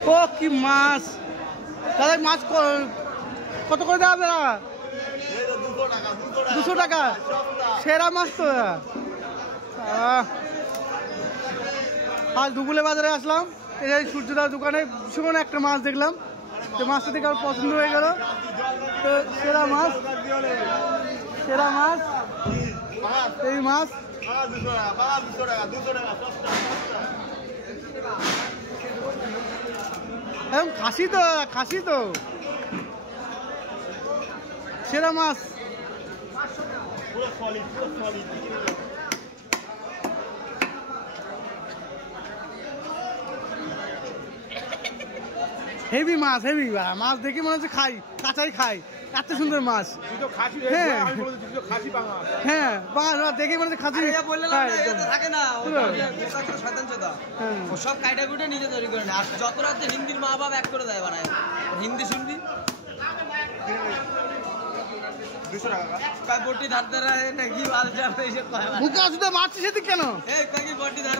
ও কি মাছ দাদা, মাছ কত করে দেওয়া হবে? 200 টাকা। সেরা মাছ তো। আজ দুপুরে বাজারে আসলাম, এই সূর্যদার দোকানে ভীষণ একটা মাছ দেখলাম, তো মাছটা দেখে আমার পছন্দ হয়ে গেল। তো সেরা মাছ, সেরা মাছ এই মাছ। একদম খাসি তো, খাসি তো সেরা মাছ। হেভি মাছ, হেভি মাছ দেখে মনে হচ্ছে খাই, কাঁচাই খাই, এত সুন্দর মাছ। হ্যাঁ হ্যাঁ, বাংলা দেখে মনে হচ্ছে খাসি। সব কাইটা কুটে নিজে তৈরি করে নেয়, আর যত রাতে হিন্দির মা বাবা এক করে দেয় বানায়। হিন্দি শুনবি বটি ধার ধারা নাকি বুকে আসতে মারছিস কেন? বটি ধার